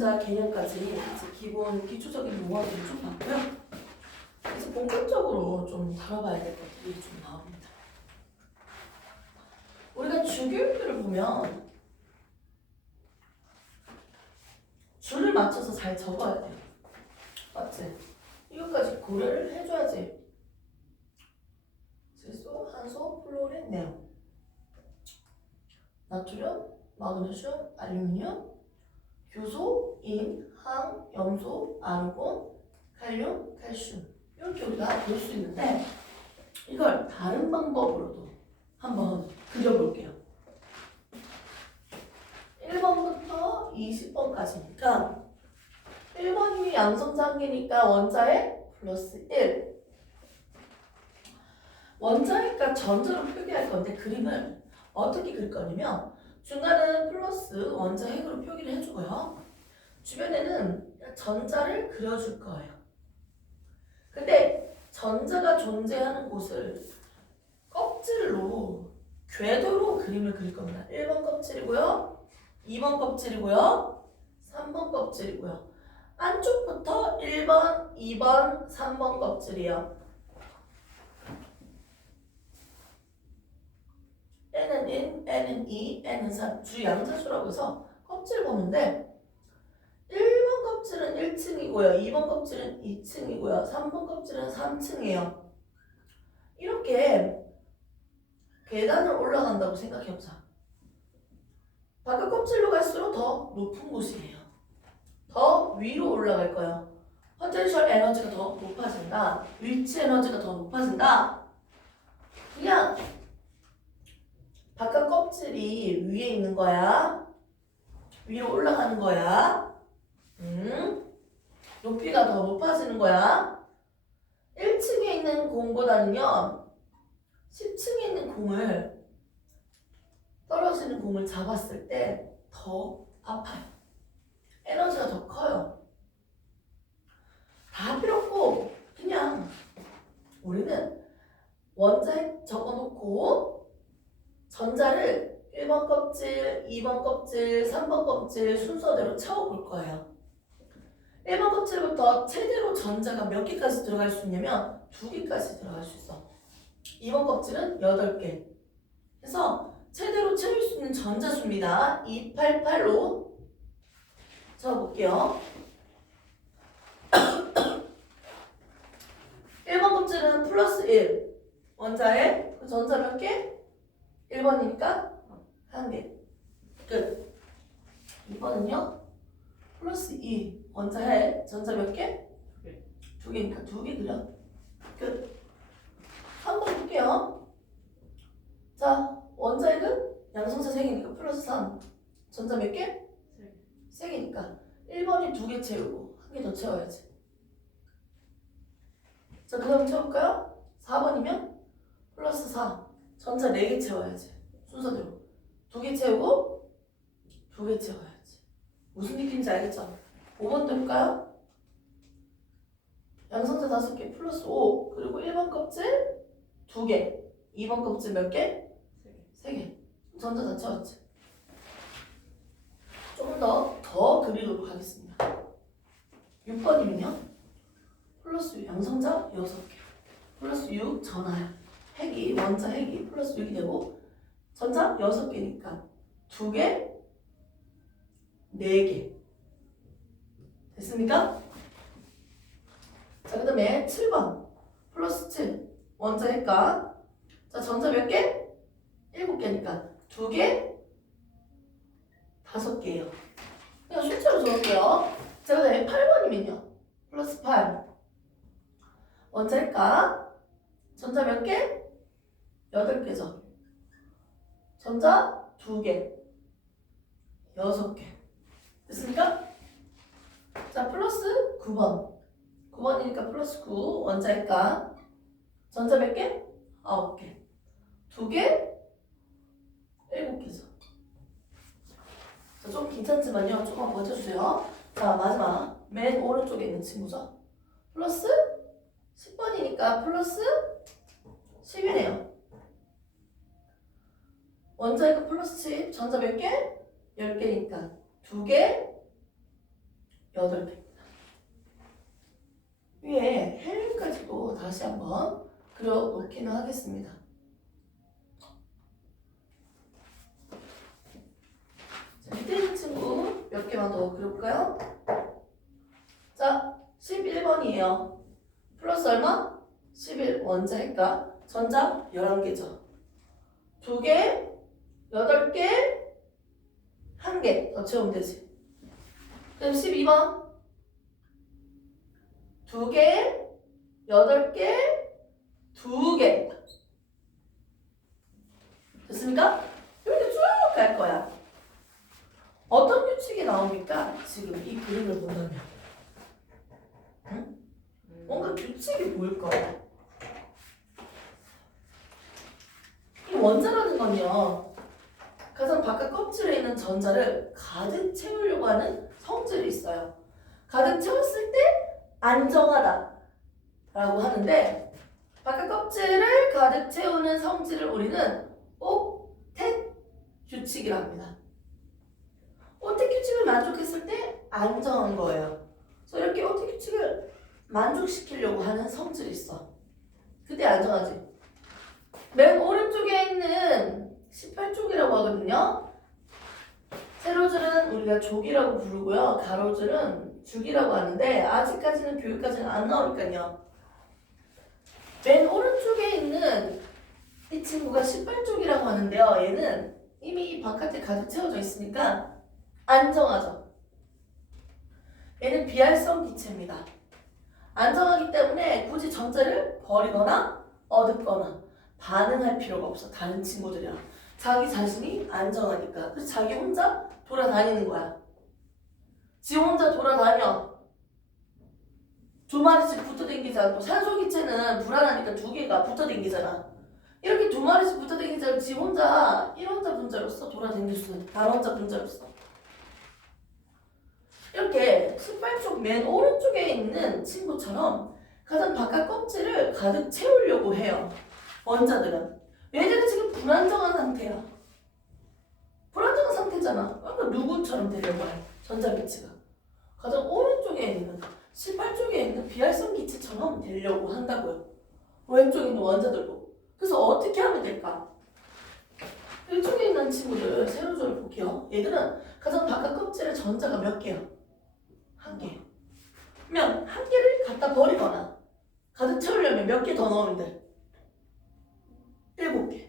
양성자 개념까지 이제 기본 기초적인 용어들을 좀 봤고요. 이제 본격적으로 좀 다뤄봐야 될 것들이 좀 나옵니다. 우리가 주교육들을 보면 줄을 맞춰서 잘 적어야 돼요. 맞지? 이것까지 고려를 해줘야지. 질소, 한소, 플로린, 네온, 나트륨, 마그네슘, 알루미늄, 교소, 인, 항, 염소, 아르곤, 칼륨, 칼슘 이렇게 우리가 볼 수 있는데 이걸 다른 방법으로도 한번 그려볼게요. 1번부터 20번까지니까 1번이 양성자 한 개니까 원자의 플러스 1 원자니까 전자로 표기할 건데 그림을 어떻게 그릴 거냐면 중간은 플러스 원자 핵으로 표기를 해주고요. 주변에는 전자를 그려줄 거예요. 근데 전자가 존재하는 곳을 껍질로 궤도로 그림을 그릴 겁니다. 1번 껍질이고요. 2번 껍질이고요. 3번 껍질이고요. 안쪽부터 1번, 2번, 3번 껍질이요. N은 1, N은 2, N은 3 주양자수라고 해서 껍질 보는데 1번 껍질은 1층이고요. 2번 껍질은 2층이고요. 3번 껍질은 3층이에요. 이렇게 계단을 올라간다고 생각해보자. 바깥 껍질로 갈수록 더 높은 곳이에요. 더 위로 올라갈 거예요. 포텐셜 에너지가 더 높아진다. 위치 에너지가 더 높아진다. 그냥 바깥 껍질이 위에 있는 거야. 위로 올라가는 거야. 높이가 더 높아지는 거야. 1층에 있는 공보다는요. 10층에 있는 공을 떨어지는 공을 잡았을 때 더 아파요. 에너지가 더 커요. 다 필요 없고 그냥 우리는 원자에 적어놓고 전자를 1번 껍질, 2번 껍질, 3번 껍질 순서대로 채워볼 거예요. 1번 껍질부터 최대로 전자가 몇 개까지 들어갈 수 있냐면 2개까지 들어갈 수 있어. 2번 껍질은 8개. 그래서 최대로 채울 수 있는 전자수입니다. 288로 적어볼게요. 1번 껍질은 플러스 1. 원자에 그 전자 몇 개? 1번이니까 1개. 끝. 2번은요? 플러스 2. 원자에 전자 몇 개? 2개니까 2개 그려. 끝. 3번 볼게요. 자, 원자핵은 양성자 3개니까 플러스 3. 전자 몇 개? 3개니까 1번이 2개 채우고 1개 더 채워야지. 자, 그 다음 채울까요? 4번이면 플러스 4. 전자 4개 채워야지. 순서대로. 2개 채우고 2개 채워야지. 무슨 느낌인지 알겠죠? 5번 들을까요? 양성자 5개 플러스 5. 그리고 1번 껍질 2개. 2번 껍질 몇 개? 3개. 전자 다 채웠지. 조금 더 그리도록 하겠습니다. 6번이면요. 플러스 6, 양성자 6개. 플러스 6 전하야. 핵이, 원자 핵이 플러스 6이 되고 전자 6개니까 2개, 4개. 됐습니까? 자, 그 다음에 7번. 플러스 7. 원자 핵과 자, 전자 몇 개? 7개니까 2개, 5개예요. 그냥 실제로 적을게요. 자, 그 다음에 8번이면요. 플러스 8. 원자 핵과 전자 몇 개? 8개죠. 전자 2개, 6개. 됐습니까? 자, 플러스 9번. 9번이니까 플러스 9. 원자 핵과 전자 몇 개? 9개. 2개, 7개죠. 자, 좀 귀찮지만요. 조금 버텨주세요. 자, 마지막. 맨 오른쪽에 있는 친구죠. 플러스 10번이니까 플러스 10이네요. 원자핵은 플러스 10. 전자 몇 개? 10개니까 2개, 8개. 위에 헬륨까지도 다시 한번 그려놓기는 하겠습니다. 자, 밑에 있는 친구 몇 개만 더 그려볼까요? 자, 11번이에요. 플러스 얼마? 11 원자핵과 전자 11개죠. 2개, 8개, 1개 더 채우면 되지. 그럼 12번 2개, 8개, 2개. 됐습니까? 이렇게 쭉 갈 거야. 어떤 규칙이 나옵니까? 지금 이 그림을 본다면. 응? 뭔가 규칙이 보일 거야. 이 원자라는 건요, 가장 바깥 껍질에 있는 전자를 가득 채우려고 하는 성질이 있어요. 가득 채웠을 때 안정하다 라고 하는데, 바깥 껍질을 가득 채우는 성질을 우리는 옥텟 규칙이라 합니다. 옥텟 규칙을 만족했을 때 안정한 거예요. 그래서 이렇게 옥텟 규칙을 만족시키려고 하는 성질이 있어. 그때 안정하지. 맨 오른쪽에 있는 18쪽이라고 하거든요. 세로줄은 우리가 족이라고 부르고요. 가로줄은 죽이라고 하는데 아직까지는 교육까지는 안 나오니까요. 맨 오른쪽에 있는 이 친구가 18쪽이라고 하는데요. 얘는 이미 바깥에 가득 채워져 있으니까 안정하죠. 얘는 비활성 기체입니다. 안정하기 때문에 굳이 전자를 버리거나 얻거나 반응할 필요가 없어. 다른 친구들이랑 자기 자신이 안정하니까. 그래서 자기 혼자 돌아다니는 거야. 지 혼자 돌아다녀. 2마리씩 붙어다니지 않고, 산소 기체는 불안하니까 2개가 붙어다니잖아. 이렇게 2마리씩 붙어다니지 않고 지 혼자 1혼자 분자로서 돌아다닐 수 있는 단혼자 분자로서. 이렇게 18쪽 맨 오른쪽에 있는 친구처럼 가장 바깥 껍질을 가득 채우려고 해요. 원자들은. 얘들은 지금 불안정한 상태야. 불안정한 상태잖아. 그러니까 누구처럼 되려고 해. 전자 기체가. 가장 오른쪽에 있는 18쪽에 있는 비활성 기체처럼 되려고 한다고요. 왼쪽에 있는 원자들도. 그래서 어떻게 하면 될까? 이쪽에 있는 친구들 세로줄을 볼게요. 얘들은 가장 바깥 껍질에 전자가 몇 개야? 1개. 그러면 1개를 갖다 버리거나 가득 채우려면 몇 개 더 넣으면 돼? 7개.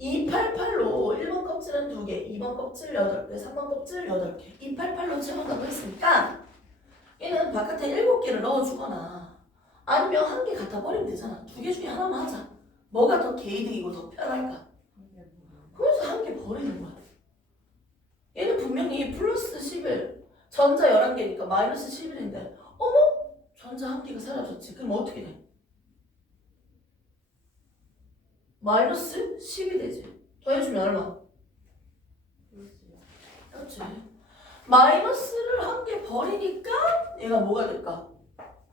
288로 1번 껍질은 2개, 2번 껍질 8개, 3번 껍질 8개. 288로 채운다고 했으니까 얘는 바깥에 7개를 넣어주거나 아니면 1개 갖다 버리면 되잖아. 2개 중에 하나만 하자. 뭐가 더 개이득이고 더 편할까? 그래서 1개 버리는 거야. 얘는 분명히 플러스 11, 전자 11개니까 마이너스 11인데 어머? 전자 1개가 사라졌지. 그럼 어떻게 돼? 마이너스 10이 되지. 더해주면 얼마? 그렇지. 마이너스를 1개 버리니까 얘가 뭐가 될까?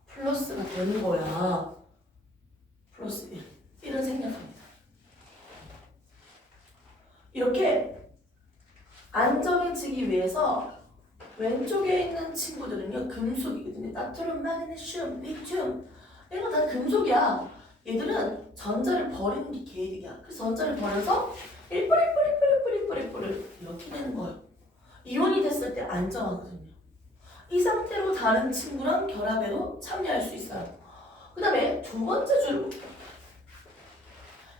플러스가 되는 거야. 플러스 1. 1은 생략합니다. 이렇게 안정해지기 위해서 왼쪽에 있는 친구들은요, 금속이거든요. 나트륨, 마그네슘, 리튬. 이거 다 금속이야. 얘들은 전자를 버리는 게 개이득이야. 그래서 전자를 버려서 1뿌리 이렇게 되는 거예요. 이온이 됐을 때 안정하거든요. 이 상태로 다른 친구랑 결합에도 참여할 수 있어요. 그 다음에 2번째 줄을 볼게요.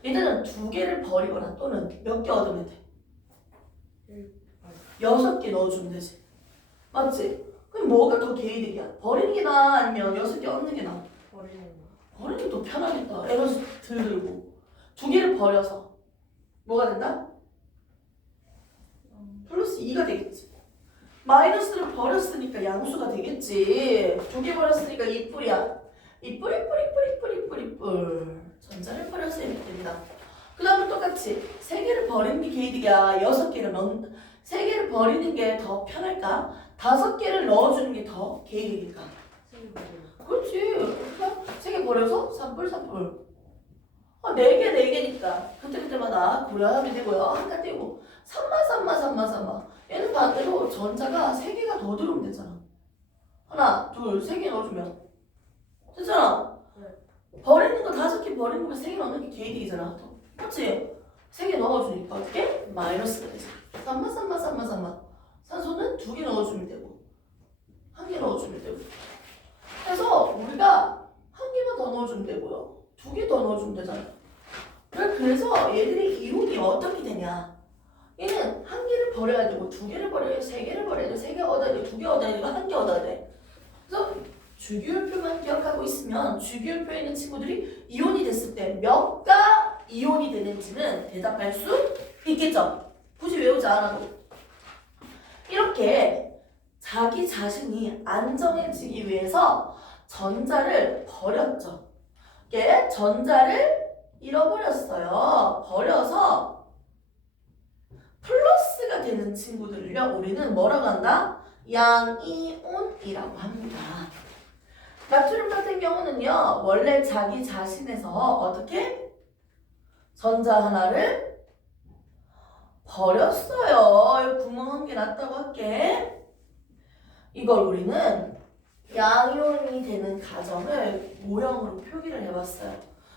얘들은 2개를 버리거나 또는 몇 개 얻으면 돼? 6개 넣어주면 되지. 맞지? 그럼 뭐가 더 개이득이야? 버리는 게 나아? 아니면 6개 얻는 게 나아? 버리는 게 더 편하겠다. 에너지 덜 들고. 2개를 버려서 뭐가 된다? 플러스 2가 되겠지. 마이너스를 버렸으니까 양수가 되겠지. 2개 버렸으니까 2뿌리야. 2뿌리 전자를 버려서 이렇게 됩니다. 그 다음은 똑같이 3개를 버리는 게 개이득이야. 6개를 넣는 3개를 버리는 게 더 편할까? 5개를 넣어주는 게 더 개이득일까? 그렇지. 그러니까 3개 버려서 3뿔. 4개니까 그때마다 고려하면 되고요. 한가 떼고 3마. 얘는 반대로 전자가 3개가 더 들어오면 되잖아. 하나, 둘, 3개 넣어주면 됐잖아. 버리는 거 5개 버리는 거면 3개 넣는 게 개이득이잖아. 그렇지? 3개 넣어주니까 어떻게? 마이너스가 되지. 3마. 산소는 2개 넣어주면 되고 1개 넣어주면 되고. 그래서 우리가 1개만 더 넣어주면 되고요. 2개 더 넣어주면 되잖아. 그래서 얘들이 이온이 어떻게 되냐? 얘는 1개를 버려야 되고 2개를 버려야 돼, 3개를 버려야 돼, 3개 얻어야 돼, 2개 얻어야 되고 1개 얻어야 돼. 그래서 주기율표만 기억하고 있으면 주기율표에 있는 친구들이 이온이 됐을 때 몇 가 이온이 되는지는 대답할 수 있겠죠? 굳이 외우지 않아도. 이렇게 자기 자신이 안정해지기 위해서 전자를 버렸죠. 이게 전자를 잃어버렸어요. 버려서 플러스가 되는 친구들을요, 우리는 뭐라고 한다? 양이온이라고 합니다. 나트륨 같은 경우는요, 원래 자기 자신에서 어떻게? 전자 하나를 버렸어요. 구멍 1개 났다고 할게. 이걸 우리는 양이온이 되는 과정을 모형으로 표기를 해봤어요.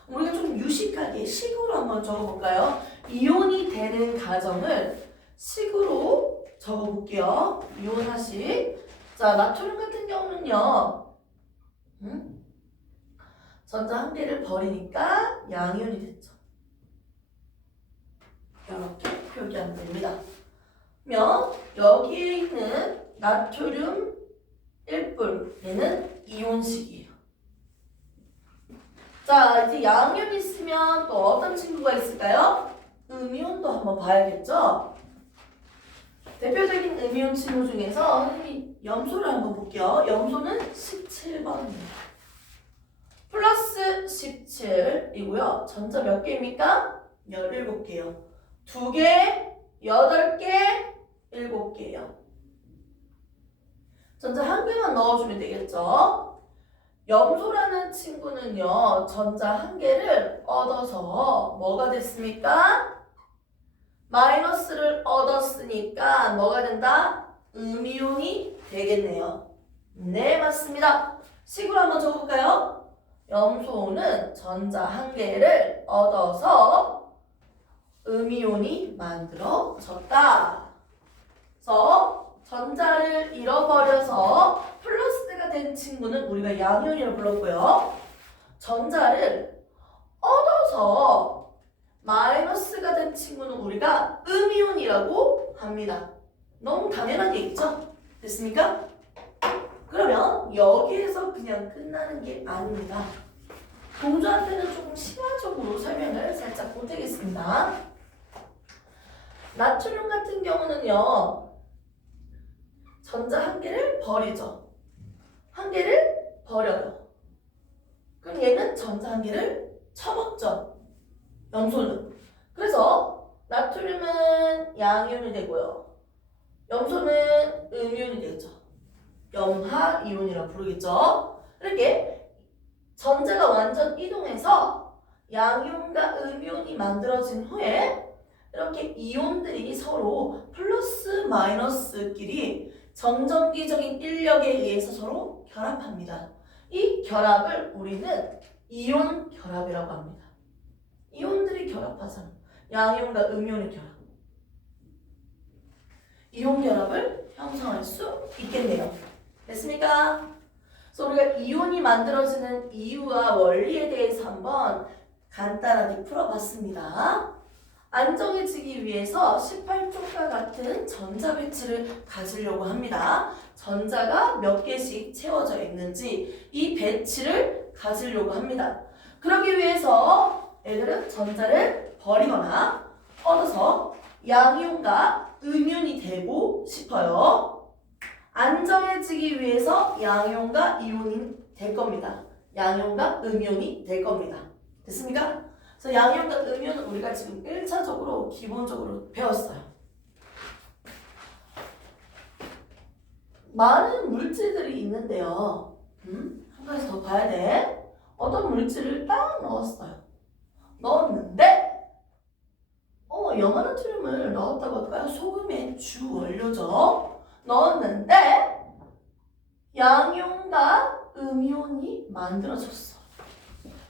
우리가 좀 유식하게 식으로 한번 적어볼까요? 이온이 되는 과정을 식으로 적어볼게요. 이온화식. 자, 나트륨 같은 경우는요. 전자 1개를 버리니까 양이온이 됐죠. 이렇게 표기하면 됩니다. 그러면 여기에 있는 나트륨 1불, 얘는 이온식이에요. 자, 이제 양이온 있으면 또 어떤 친구가 있을까요? 음이온도 한번 봐야겠죠? 대표적인 음이온 친구 중에서 선생님이 염소를 한번 볼게요. 염소는 17번입니다. 플러스 17이고요. 전자 몇 개입니까? 17개요. 2개, 8개, 7개예요. 전자 1개만 넣어주면 되겠죠? 염소라는 친구는요, 전자 1개를 얻어서 뭐가 됐습니까? 마이너스를 얻었으니까 뭐가 된다? 음이온이 되겠네요. 네, 맞습니다. 식으로 한번 적어볼까요? 염소는 전자 1개를 얻어서 음이온이 만들어졌다. 그래서 전자를 잃어버려서 플러스가 된 친구는 우리가 양이온이라고 불렀고요. 전자를 얻어서 마이너스가 된 친구는 우리가 음이온이라고 합니다. 너무 당연한 얘기죠? 됐습니까? 그러면 여기에서 그냥 끝나는 게 아닙니다. 동조한테는 조금 시화적으로 설명을 살짝 보태겠습니다. 나트륨 같은 경우는요, 전자 1개를 버리죠. 1개를 버려요. 그럼 얘는 전자 1개를 처먹죠. 염소는. 그래서 나트륨은 양이온이 되고요. 염소는 음이온이 되죠. 염화이온이라고 부르겠죠. 이렇게 전자가 완전 이동해서 양이온과 음이온이 만들어진 후에 이렇게 이온들이 서로 플러스 마이너스끼리 정전기적인 인력에 의해서 서로 결합합니다. 이 결합을 우리는 이온 결합이라고 합니다. 이온들이 결합하잖아. 양이온과 음이온의 결합. 이온 결합을 형성할 수 있겠네요. 됐습니까? 그래서 우리가 이온이 만들어지는 이유와 원리에 대해서 한번 간단하게 풀어봤습니다. 안정해지기 위해서 18쪽과 같은 전자 배치를 가지려고 합니다. 전자가 몇 개씩 채워져 있는지 이 배치를 가지려고 합니다. 그러기 위해서 애들은 전자를 버리거나 얻어서 양이온과 음이온이 되고 싶어요. 안정해지기 위해서 양이온과 이온이 될 겁니다. 양이온과 음이온이 될 겁니다. 됐습니까? 그래서 양이온과 음이온은 우리가 지금 1차적으로 기본적으로 배웠어요. 많은 물질들이 있는데요. 한 가지 더 봐야 돼. 어떤 물질을 딱 넣었어요. 넣었는데 염화나트륨을 넣었다고 할까요? 소금의 주 원료죠. 넣었는데 양이온과 음이온이 만들어졌어.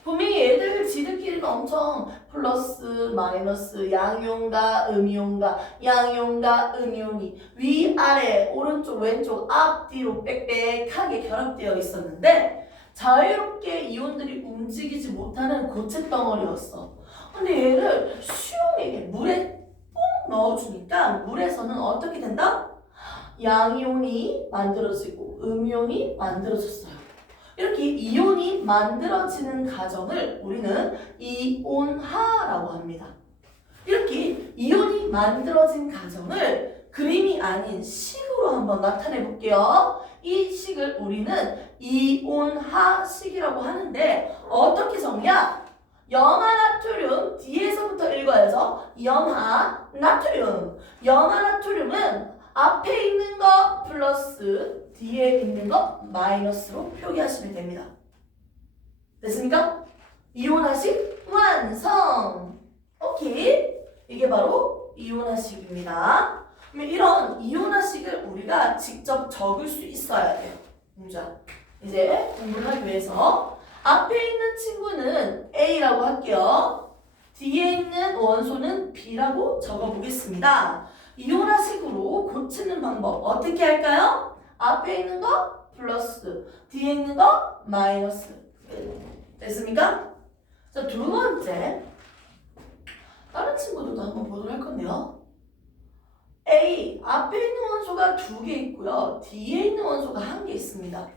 분명히 얘들 지들끼리는 엄청 플러스, 마이너스, 양이온과 음이온과 양이온과 음이온이 위아래, 오른쪽, 왼쪽, 앞, 뒤로 빽빽하게 결합되어 있었는데 자유롭게 이온들이 움직이지 못하는 고체 덩어리였어. 근데 얘를 수용액에 물에 뽕 넣어주니까 물에서는 어떻게 된다? 양이온이 만들어지고 음이온이 만들어졌어요. 이렇게 이온이 만들어지는 과정을 우리는 이온화라고 합니다. 이렇게 이온이 만들어진 과정을 그림이 아닌 식으로 한번 나타내 볼게요. 이 식을 우리는 이온화식이라고 하는데 어떻게 적냐? 염화나트륨 뒤에서부터 읽어야죠. 염화나트륨. 염화나트륨은 앞에 있는 거 플러스 뒤에 있는 거 마이너스로 표기하시면 됩니다. 됐습니까? 이온화식 완성! 오케이. 이게 바로 이온화식입니다. 그러면 이런 이온화식을 우리가 직접 적을 수 있어야 돼요. 자, 이제 공부를 하기 위해서 앞에 있는 친구는 A라고 할게요. 뒤에 있는 원소는 B라고 적어보겠습니다. 이온화식으로 고치는 방법 어떻게 할까요? 앞에 있는 거 플러스, 뒤에 있는 거 마이너스. 됐습니까? 자, 두 번째. 다른 친구들도 한번 보도록 할 건데요. A, 앞에 있는 원소가 2개 있고요. 뒤에 있는 원소가 1개 있습니다.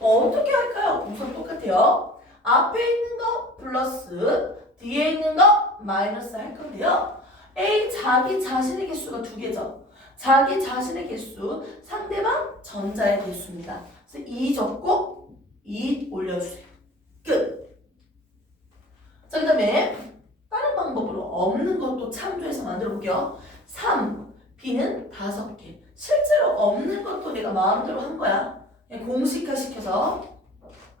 어떻게 할까요? 우선 똑같아요. 앞에 있는 거 플러스, 뒤에 있는 거 마이너스 할 건데요. A, 자기 자신의 개수가 2개죠. 자기 자신의 개수, 상대방 전자의 개수입니다. 그래서 2 적고 2 올려주세요. 끝. 자, 그 다음에 다른 방법으로 없는 것도 참조해서 만들어 볼게요. 3, B는 5개. 실제로 없는 것도 내가 마음대로 한 거야. 그냥 공식화 시켜서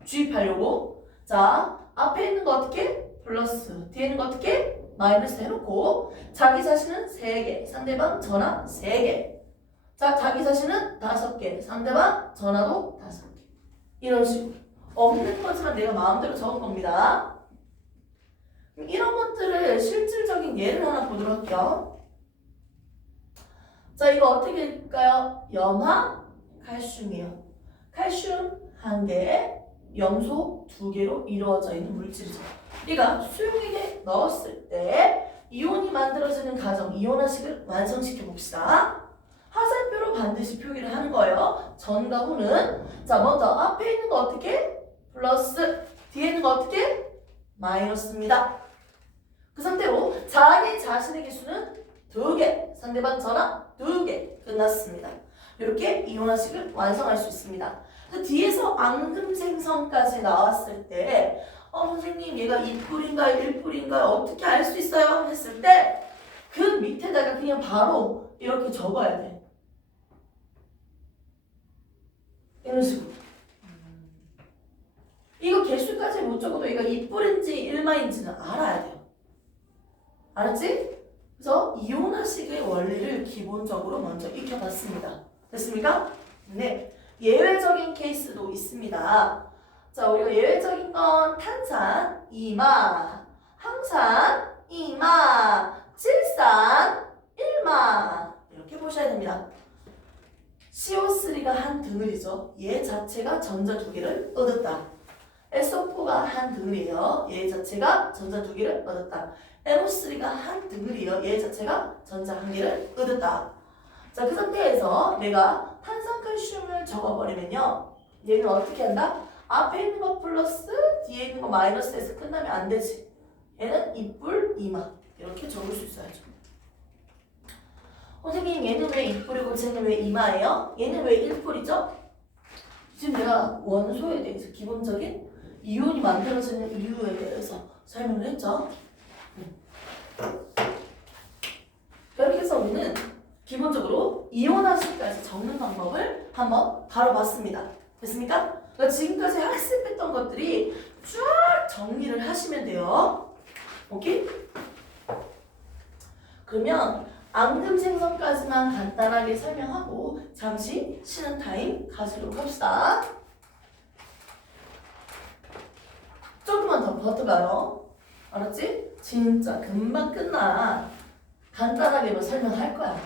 주입하려고. 자, 앞에 있는 거 어떻게? 플러스. 뒤에 있는 거 어떻게? 마이너스 해놓고 자기 자신은 3개, 상대방 전화 3개. 자, 자기 자신은 5개, 상대방 전화도 5개. 이런 식으로. 없는 거지만 내가 마음대로 적은 겁니다. 이런 것들을 실질적인 예를 하나 보도록 할게요. 자, 이거 어떻게 읽을까요? 염화, 칼슘이에요. 칼슘 1개, 염소 2개로 이루어져 있는 물질이죠. 우리가 수용액에 넣었을 때 이온이 만들어지는 과정, 이온화식을 완성시켜 봅시다. 화살표로 반드시 표기를 하는 거예요. 전과 후는. 자, 먼저 앞에 있는 거 어떻게? 플러스. 뒤에 있는 거 어떻게? 마이너스입니다. 그 상태로 자기 자신의 개수는 2개, 상대방 전화 2개. 끝났습니다. 이렇게 이온화식을 완성할 수 있습니다. 뒤에서 앙금생성까지 나왔을 때 선생님 얘가 2뿔인가요? 1뿔인가요? 어떻게 알 수 있어요? 했을 때 그 밑에다가 그냥 바로 이렇게 적어야 돼. 이런 식으로. 이거 개수까지 못 적어도 얘가 2뿔인지 1마인지는 알아야 돼요. 알았지? 그래서 이온화식의 원리를 기본적으로 먼저 익혀봤습니다. 됐습니까? 네. 예외적인 케이스도 있습니다. 자, 우리가 예외적인 건 탄산, 2마, 항산, 2마, 질산, 1마 이렇게 보셔야 됩니다. CO3가 한 덩어리죠. 얘 자체가 전자 2개를 얻었다. SO4가 한 덩어리예요. 얘 자체가 전자 2개를 얻었다. NO3가 한 덩어리예요. 얘 자체가 전자 1개를 얻었다. 자, 그 상태에서 내가 탄산칼슘을 적어버리면요. 얘는 어떻게 한다? 앞에 있는 거 플러스 뒤에 있는 거 마이너스에서 끝나면 안 되지. 얘는 2뿔 2마 이렇게 적을 수 있어야죠. 선생님 얘는 왜 2뿔이고 쟤는 왜 2마예요? 얘는 왜 1뿔이죠? 지금 내가 원소에 대해서 기본적인 이온이 만들어지는 이유에 대해서 설명을 했죠. 그렇게 해서 우리는 기본적으로 이온화식까지 적는 방법을 한번 다뤄봤습니다. 됐습니까? 그러니까 지금까지 학습했던 것들이 쫙 정리를 하시면 돼요. 오케이? 그러면 앙금 생성까지만 간단하게 설명하고 잠시 쉬는 타임 가지도록 합시다. 조금만 더 버텨봐요. 알았지? 진짜 금방 끝나. 간단하게만 설명할 거야.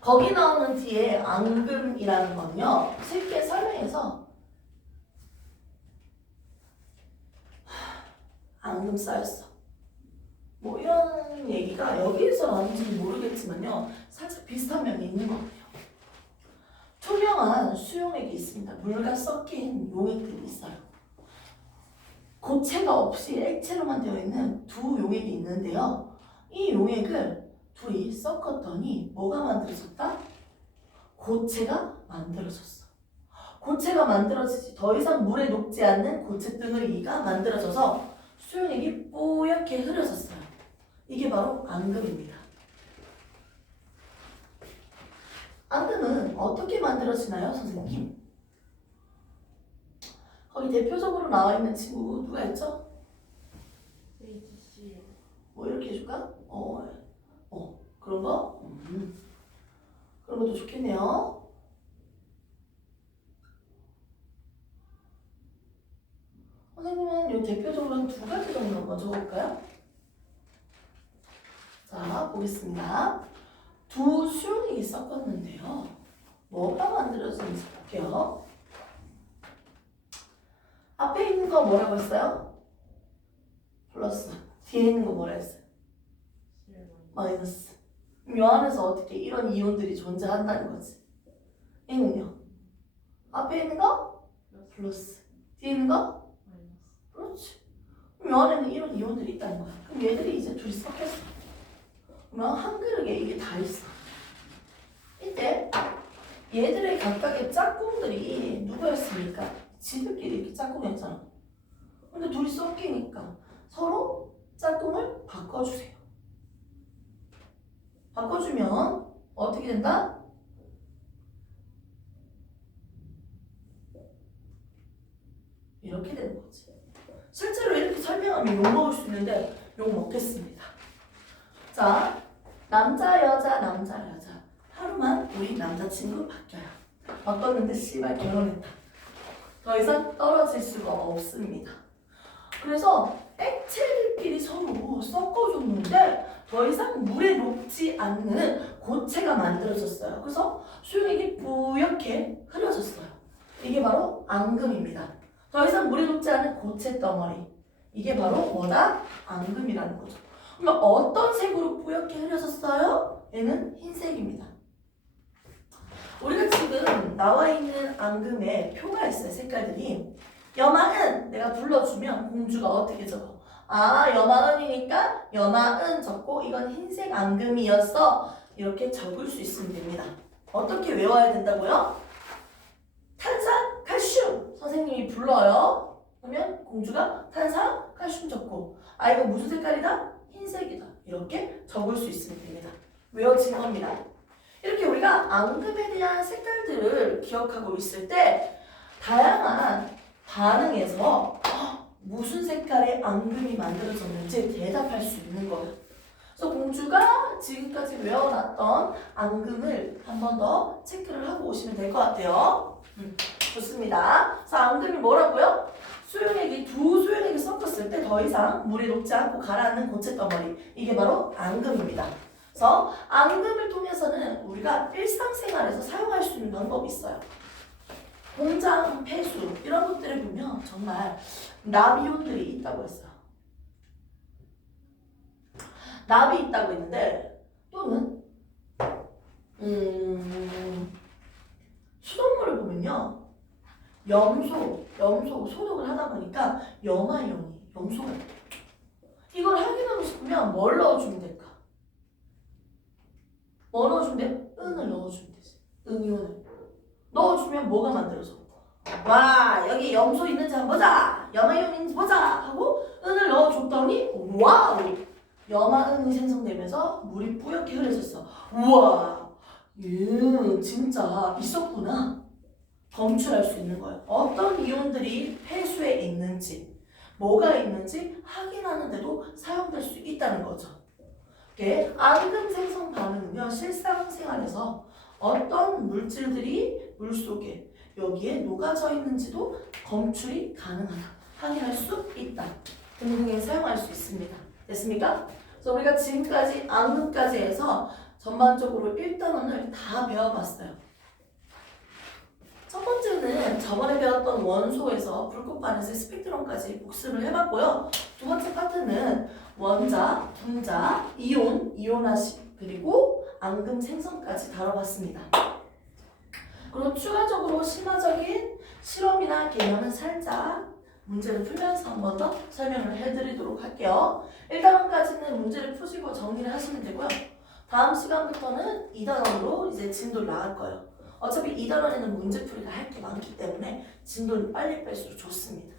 거기 나오는 뒤에 앙금이라는 건요. 쉽게 설명해서 앙금 쌓였어. 뭐 이런 얘기가 여기에서 나오는지 모르겠지만요. 살짝 비슷한 면이 있는 것 같아요. 투명한 수용액이 있습니다. 물과 섞인 용액들이 있어요. 고체가 없이 액체로만 되어 있는 두 용액이 있는데요. 이 용액을 둘이 섞었더니 뭐가 만들어졌다? 고체가 만들어졌어. 고체가 만들어지지 더 이상 물에 녹지 않는 고체 덩어리가 만들어져서 수용액이 뽀얗게 흐려졌어요. 이게 바로 앙금입니다. 앙금은 어떻게 만들어지나요, 선생님? 거기 대표적으로 나와 있는 친구 누가 있죠? HCl. 뭐 이렇게 해줄까? 그런 거? 그런 것도 좋겠네요. 선생님은 요 대표적으로 한 두 가지 정도 먼저 볼까요? 자, 보겠습니다. 두 수용액이 섞었는데요. 뭐가 만들어지는지 볼게요. 앞에 있는 거 뭐라고 했어요? 플러스. 뒤에 있는 거 뭐라 했어요? 마이너스. 이 안에서 어떻게 이런 이온들이 존재한다는 거지. 얘는요? 앞에 있는 거? 플러스. 뒤에 있는 거? 그렇지. 그럼 이 안에는 이런 이온들이 있다는 거야. 그럼 얘들이 이제 둘이 섞였어. 그러면 한 그릇에 이게 다 있어. 이때 얘들의 각각의 짝꿍들이 누구였습니까? 지들끼리 이렇게 짝꿍했잖아. 근데 둘이 섞이니까 서로 짝꿍을 바꿔주세요. 바꿔주면 어떻게 된다? 이렇게 되는 거지. 실제로 이렇게 설명하면 욕먹을 수 있는데 욕먹겠습니다. 자, 남자 여자 남자 여자 하루만 우리 남자친구 바뀌어요. 바꿨는데 씨발 결혼했다. 더 이상 떨어질 수가 없습니다. 그래서 액체들끼리 서로 섞어줬는데 더 이상 물에 녹지 않는 고체가 만들어졌어요. 그래서 수용액이 뿌옇게 흐려졌어요. 이게 바로 앙금입니다. 더 이상 물에 녹지 않은 고체 덩어리. 이게 바로 뭐다? 앙금이라는 거죠. 그러면 어떤 색으로 뿌옇게 흐려졌어요? 얘는 흰색입니다. 우리가 지금 나와 있는 앙금에 표가 있어요. 색깔들이. 여마은 내가 불러주면 공주가 어떻게 적어? 아, 여마은이니까 여마은 적고 이건 흰색 앙금이었어. 이렇게 적을 수 있으면 됩니다. 어떻게 외워야 된다고요? 탄산, 칼슘 선생님이 불러요. 그러면 공주가 탄산, 칼슘 적고 아, 이거 무슨 색깔이다? 흰색이다. 이렇게 적을 수 있으면 됩니다. 외워진 겁니다. 이렇게 우리가 앙금에 대한 색깔들을 기억하고 있을 때 다양한 반응에서 무슨 색깔의 앙금이 만들어졌는지 대답할 수 있는 거예요. 그래서 공주가 지금까지 외워놨던 앙금을 한 번 더 체크를 하고 오시면 될 것 같아요. 좋습니다. 그래서 앙금이 뭐라고요? 수용액이 두 수용액이 섞었을 때 더 이상 물이 녹지 않고 가라앉는 고체 덩어리. 이게 바로 앙금입니다. 그래서 앙금을 통해서는 우리가 일상생활에서 사용할 수 있는 방법이 있어요. 공장 폐수 이런 것들을 보면 정말 나비온들이 있다고 했어요. 납이 있다고 했는데 또는 수돗물을 보면요. 염소 소독을 하다 보니까 염화이온이 염소가 돼요. 이걸 확인하고 싶으면 뭘 넣어주면 될까? 뭐 넣어주면 돼? 은을 넣어주면 되지. 은이온을 넣어주면 뭐가 만들어져? 와, 여기 염소 있는지 한번 보자. 염화이온 있는지 보자 하고 은을 넣어줬더니 와우, 염화은이 생성되면서 물이 뿌옇게 흐려졌어. 우와, 진짜 있었구나. 검출할 수 있는 거예요. 어떤 이온들이 폐수에 있는지. 뭐가 있는지 확인하는 데도 사용될 수 있다는 거죠. 앙금 생성 반응은요, 실생활에서 어떤 물질들이 물속에 여기에 녹아져 있는지도 검출이 가능하다, 확인할 수 있다 등등에 사용할 수 있습니다. 됐습니까? 그래서 우리가 지금까지 앙금까지 해서 전반적으로 1단원을 다 배워봤어요. 첫 번째는 저번에 배웠던 원소에서 불꽃반에서 스펙트럼까지 복습을 해봤고요. 두 번째 파트는 원자, 분자, 이온, 이온화식, 그리고 앙금 생성까지 다뤄봤습니다. 그리고 추가적으로 심화적인 실험이나 개념은 살짝 문제를 풀면서 한 번 더 설명을 해드리도록 할게요. 1단원까지는 문제를 푸시고 정리를 하시면 되고요. 다음 시간부터는 2단원으로 이제 진도를 나갈 거예요. 어차피 2단원에는 문제풀이가 할 게 많기 때문에 진도는 빨리 뺄수록 좋습니다.